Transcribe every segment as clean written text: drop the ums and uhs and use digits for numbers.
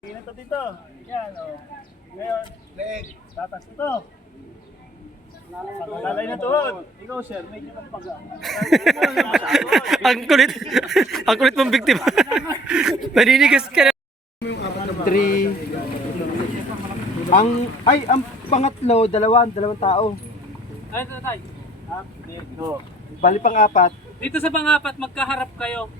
Tingnan to dito. Yan, o. Ngayon, leg. Tatas ito. Lalay na tuhod. Ikaw, sir, medyo ng paga. Ang kulit. Ang kulit mong biktima. Naninigas ka na. 3. Ang pangatlo, dalawang tao. Ay, tatay. Dito. Bali pang-apat. Dito sa pangapat, magkaharap kayo.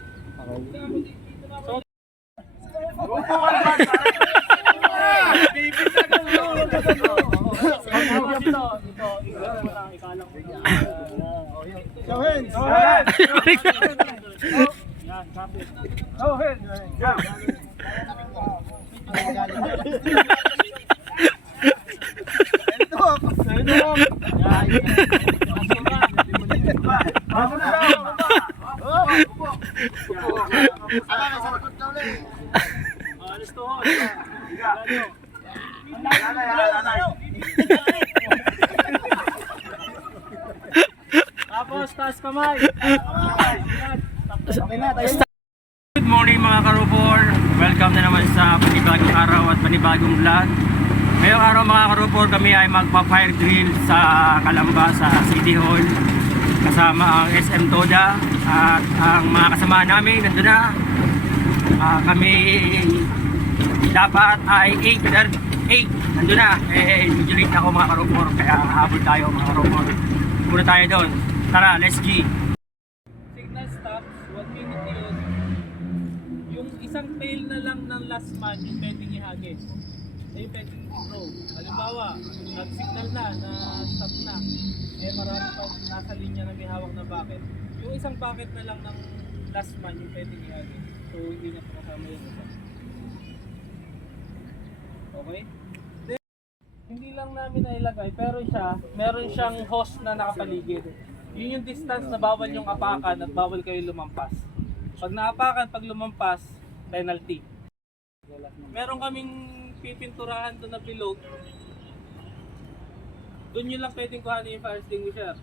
Tapos, taas kamay. Good morning mga karupor. Welcome na naman sa panibagong araw at panibagong vlog. Ngayong araw mga karupor, kami ay magpa-fire drill sa Calamba sa City Hall. Kasama ang SM Toda at ang mga kasama namin nandun na. Kami dapat ay 8 nandun na. Medyo late ako mga karupor, kaya habol tayo mga karupor. Muna tayo doon. Tara, let's go. Signal stops, 1 minute yun. Yung isang tail na lang ng last man, yung pwedeng ihagis. Yung pwedeng i-throw. Halimbawa, nag-signal na stop na. Marami pa nasa linya na may hawak na bucket. Yung isang bucket na lang ng last man, yung pwedeng ihagis. So, hindi niya pa kasama yung isa. Okay? Hindi lang namin nailagay, pero meron siyang hose na nakapaligid. Yun yung distance na bawal yung apakan at bawal kayo lumampas. Pag naapakan, pag lumampas, penalty. Meron kaming pipinturahan doon na bilog. Doon nyo lang pwedeng kuhanin yung fire extinguisher.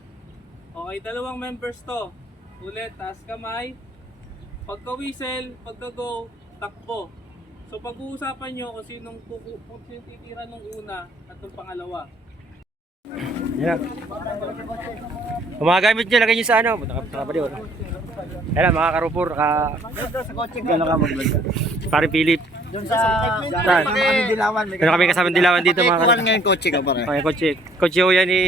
Okay, 2 members to. Ulit, taas kamay. Pagka-whistle, pagka-go, takbo. So pag-uusapan nyo kung sinong titira nung una at nung pangalawa. Yan. Kung mga gamit nyo, lagay nyo sa ano. Punta ka pa doon. Yan mga karupor. Gano'n ka mag-vlog? Paring Philip. Doon sa kami dilawan. Kaya kami kasama dilawan dito mga Kuhan karupor. ngayon kotse ka pare. Okay, kotse. Kotse ho yan ni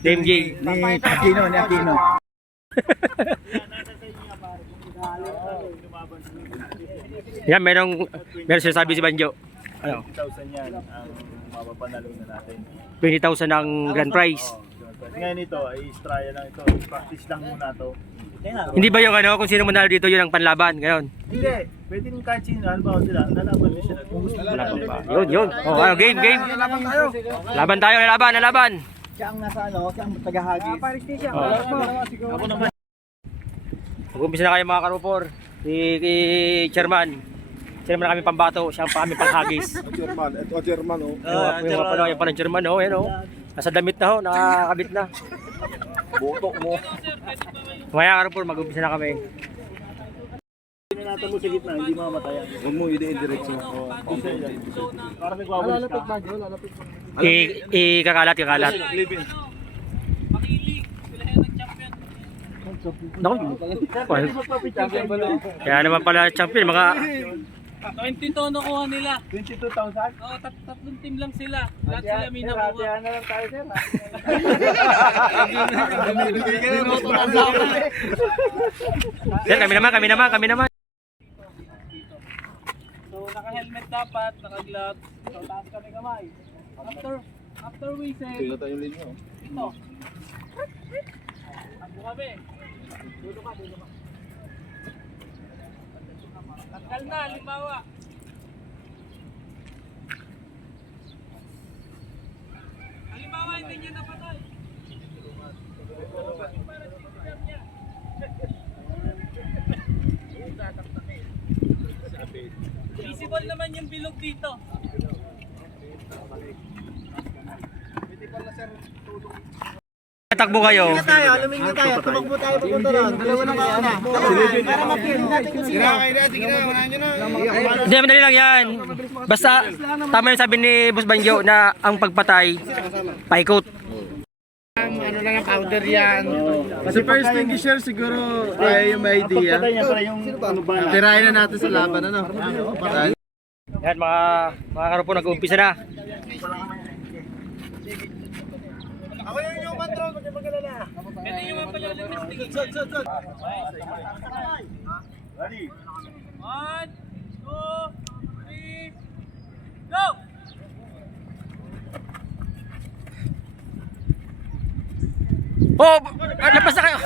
DMJ. Ni Aquino. Yan, merong sinasabi si Banjo. Ano? 20,000 yan ang mapapanalo na natin. 20,000 ang grand prize. Ngayon ito, ay trial lang ito. Practice lang muna to. Hindi ba yung ano, kung sino manalo dito yun ang panlaban? Ganon. Hindi. Pwede nung kahit sino, halimbawa sila, nalaban din sila. Kung gusto nila. Laban pa. Yun. Oh, ano, game. Laban tayo. Laban tayo, lalaban. Siya ang nasa ano, siya ang tagahagis. Ako naman. Mag-umpisa na kayo mga karupor. Si Chairman. Chairman na kami pambato, siya ang kami panghagis. German, ito German oh. Yung pa ng Chairman, oh, yan oh. Nasa damit na ho, nakakabit na. Boto mo. Mga karupor, mag-umpisa na kami. Pinanata mo sa gitna, hindi mamatayan. Huwag mo i-diretso. Para nagwawalis ka. Kakalat. Makilig, sila yung nag-champion. Naku. Kaya naman pala champion, mga 20 to nakuha nila. 22,000? Oo, tatlong team lang sila. Lahat sila may nakuha. na lang tayo, sir. yan, kami naman. So, naka-helmet dapat, naka-gloves. So, taas kami kamay. After whistle, Tingnan tayo yung linya oh. ito. Takbo kami. Dulo ka. Tanggal na, halimbawa. Halimbawa, hindi niya napatay. Visible naman yung bilog dito. Takbo kayo. Lumingo tayo, tumakbo tayo papunta doon. Dalawa lang ako na. Para ma-feel natin kung sino. Hindi, madali lang yan. Basta, tama yung sabi ni Boss Banjo na ang pagpatay, paikot. Ano lang ang powder yan. Kasi first extinguisher siguro ay yung may idea. Tirahin na natin sa laban, ano? Yan mga karupo, nag-uumpisa na. Ako yung control, magkagalala. Ito yung mga palalamis. Ready? 1, 2, 3, go! Oh! Lapas na kayo!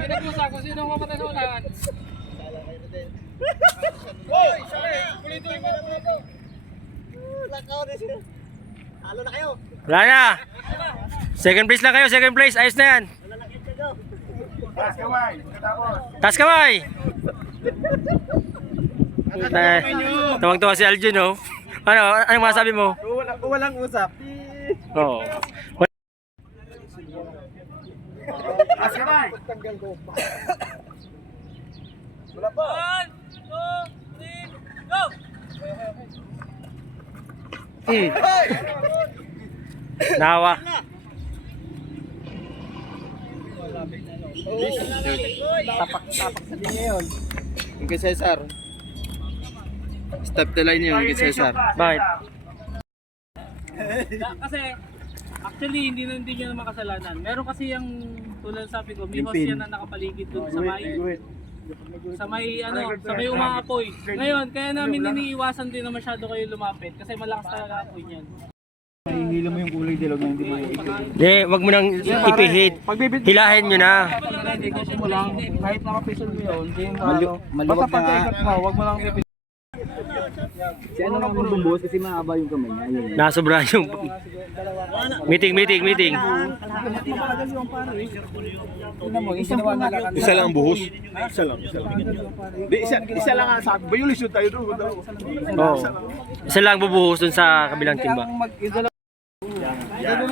Pinag-usa ko sino mamatay sa unahan. Halo na kayo. Wala na! Second place lang kayo, second place. Ayos na yan. Taas kamay. Tapos. Taas kamay! Tawag-tawa si Aljun, oh. Anong masabi mo? Walang usap. Oo. Taas kamay. Wala pa. 1, 2, 3, go! Nawa. Tapak sa linya yun. Yung kay Cesar. Step the line yun, yung kay Cesar. Bakit? Kasi, actually, hindi nyo naman kasalanan. Meron kasi yung, tulad sabi ko, may host yan na nakapaligid dun sa may umaapoy. Ngayon, kaya namin iniiwasan din na masyado kayo lumapit kasi malakas talaga apoy niyan. Hihila mo yung kulay dilaw na hindi mo Hindi, wag mo nang ipihit. Hilahin nyo na. kasi mo lang, kahit nakapisol mo yun, hindi yung basta pag-ikat mo, wag mo lang ipit. Si ano lang yung buhos kasi maaba yung kamay niya. Ayun. Nasobra yung... Meeting. Isa lang ang buhos. Isa lang. Di, isa lang ang sabi. Violation tayo doon. Oo. Isa lang bubuhos dun sa kabilang timba.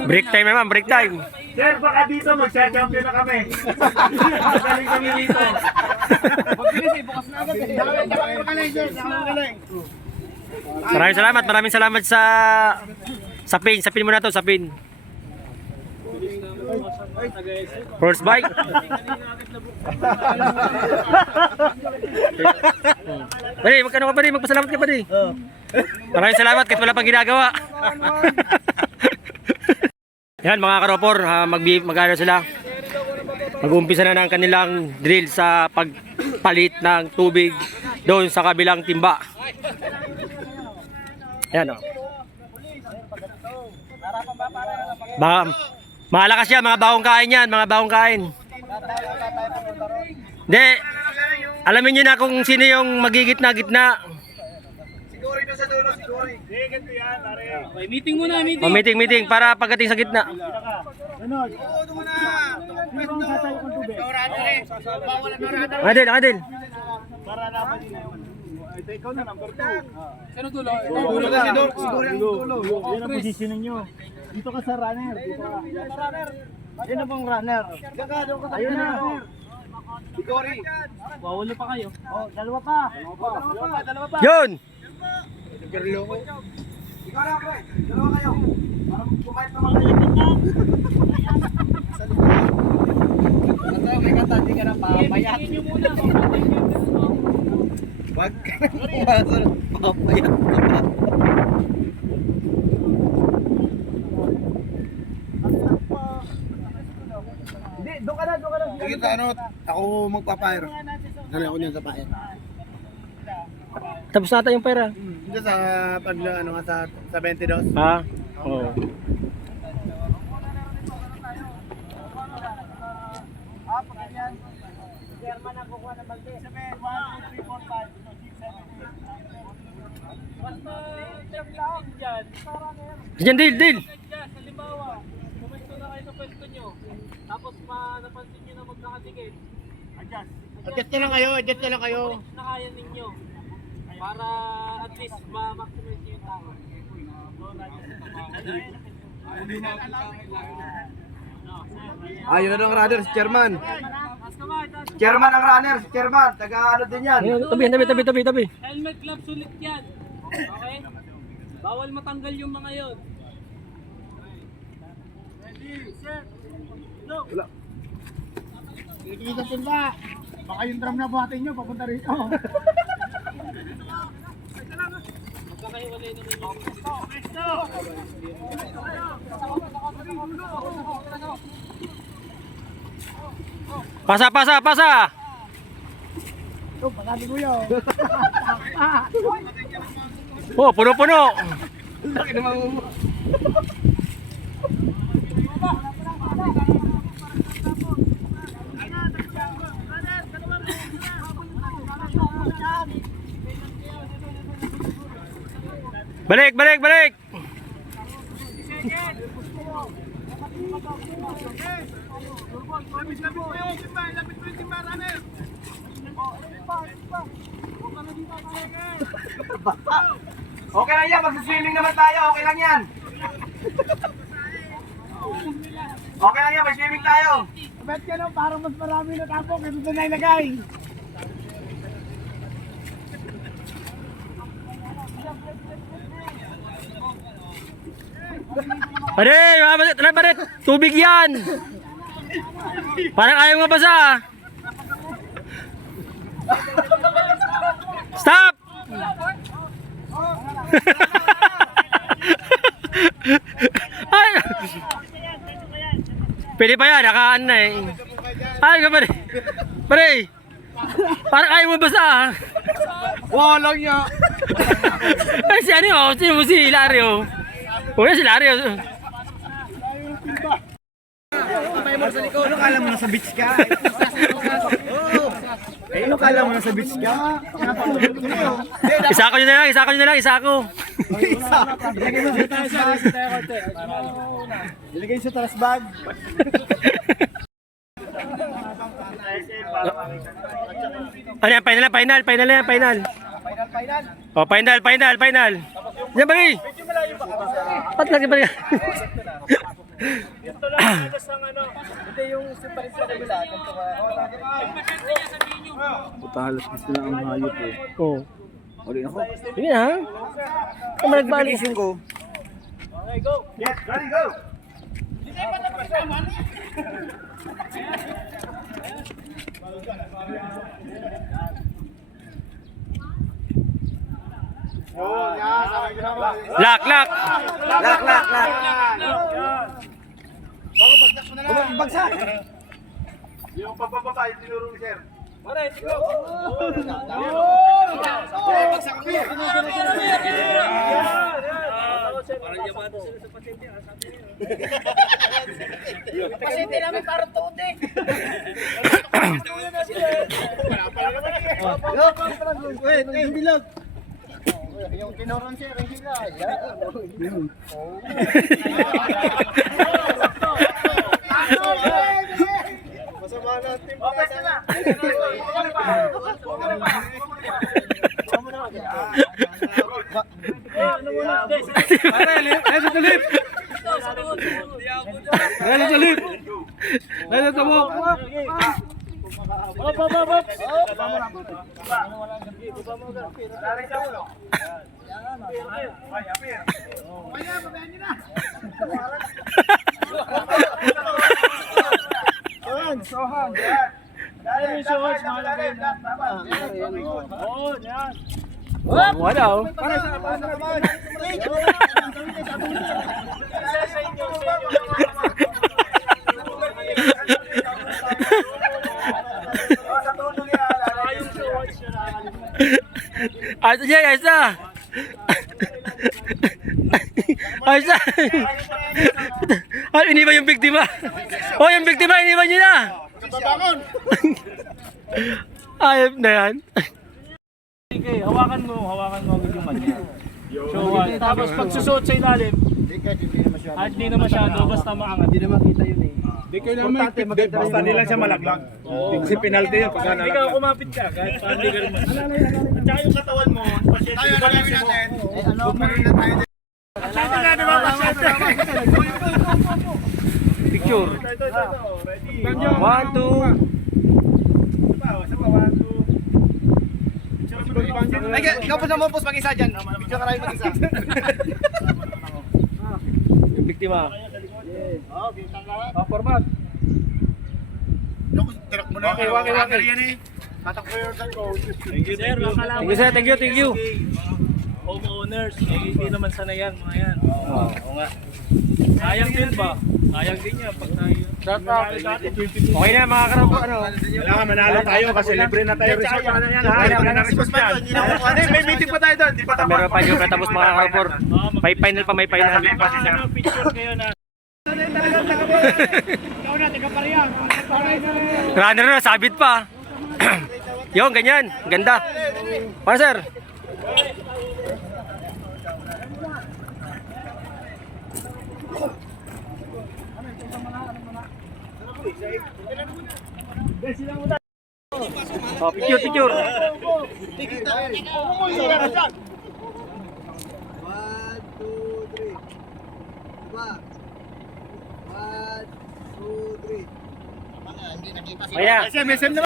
Break time naman, break time. Sir, baka dito magsa-champion na kami. Magaling kami dito. Bukas na agad eh. Magaling, sir. Magaling. Maraming salamat sa pin. Sa pin mo na to, sa pin. First bike. Pare, magkano ka pa rin? Magpasalamat ka pa rin. Maraming salamat kahit wala pang ginagawa. Yan mga karopor, mag-ano sila. Mag-uumpisa na ng kanilang drill sa pagpalit ng tubig doon sa kabilang timba. Ayan o. Malakas yan, mga bagong kain yan, mga bagong kain. Hindi, alamin nyo na kung sino yung magigitna-gitna. Siguri na sa dulo, siguri. Sige, ganito yan, pare. Okay, meeting muna, meeting. Meeting para pagdating sa gitna. Ganun. Oo, muna. Pero ang sasayo kong tubig. Adil. Para naman din naman. Ito ikaw na, number 2. Sino tulo? Siguro ang dulo. Yan ang posisyon ninyo. Dito ka sa runner. Dito ka. Yan na pong runner. Ayun na. Siguri. Wawalo pa kayo. Oh, dalawa pa. Yun! Ikaw na, pre. Dalawa kayo. Para kumain naman kayo. May kanta, di ka na papayat. Tingin nyo muna. Wag ka na pumasal. Papayat ka. Hindi, doon ka na. Sige, ano, ako magpapire. Dali ako niyan sa pair. Tapos nata yung pera. Dito sa ano nga sa 22. Ha? Oo. Basta, lang dyan. Diyan, deal. Dyan, halimbawa, pumesto na kayo sa pwesto nyo. Tapos napansin nyo na magkakadikit. Adjust na lang kayo. Na kaya ninyo. Para at least ma-maximize nyo yung tao. Ayun na ng runner, si Chairman. Chairman ang runner, si Chairman. Taga ano din yan. Tabi. Helmet, gloves, ulit yan. Okay? Bawal matanggal yung mga yon. Ikikitin ba? Baka yung drum na buhatin nyo, papunta rito. Magkakahiwalay naman yung Pasa! Pagkati ko yun. Oh, puno-puno! Laki naman mo. Balik! Okay lang yan, mag-swimming naman tayo, okay lang yan. Okay lang yan, mag-swimming tayo. Bet ka no, parang mas marami na tapo kasi doon na ilagay. Barit! Tubig yan! Parang ayaw mabasa. Stop! Ay! Pwede pa yan, nakaan na eh. Ay, pare! Parang ayaw mabasa. Walang niya. Ay, si ano, si Hilario. Uy, si Hilario. Ano kala mo nasa beach ka? Ano kala mo nasa beach ka? Isa ko nyo na lang. Dilagay sa talas bag. Ano yan, final. Oh, final. Yan ba rin? Ba't lagi ba rin? ito lang ang ano. Hindi yung siparin sa kabila. Puta halos gusto na ang hayop eh. Oo. Uli ako. Sige na, ha? Kung nagbalik. ko. Okay, go. Yes, ready, go! Lock. Lak. Bagsak! Yung pababa yung tinuro ni sir. Pare, go. Bagsak kami! Parang yamado sila sa pasyente. Pasyente namin parang tuod eh. Wait, yung bilog. Yung tinuron siya, yung bilog. Masama natin. Pwede na. Sohan. Dahil sohan, malagay na. Oo, yan. Wala, oh. Para sa kamay. Ayos na. Ay, iniba yung biktima. Oh, yung biktima, iniba nyo na. Ayop na yan. Okay, hawakan mo agad yung kanya. So, tapos pag susuot sa ilalim, hindi na masyado, basta maangat. Hindi na makita yun eh. Di kailangan basta nila siya malaglag. Kasi penalty yan pagka Hindi ka kumapit ka, kahit paano hindi ka rin mas. At saka yung katawan mo, pasyente. Ano pa rin na tayo? Pasyente nga, di ba? Pasyente. picture. Ito. Ready. 1, 2. Isa pa, 1, 2. Ay, ikaw po naman post mag-isa dyan. Picture ka rin mag-isa. Yung biktima. Format. Okay. Yan eh. Sir, makalaman. Thank you sir, thank you. Homeowners, hindi naman sana yan, mga yan. Oo nga. Sayang din ba? Sayang din yan pag tayo. Okay na mga karupor. Kailangan manalo tayo kasi libre na tayo. Resort na yan ha. Libre na resort yan. May meeting pa tayo doon. Di pa tapos. Meron pa yung katapos mga karupor. May final pa, may final. Ano, picture kayo na. Runner na, sabit pa. Yung ganyan, ganda. Paano sir? Oh, picture. Ayan. SM na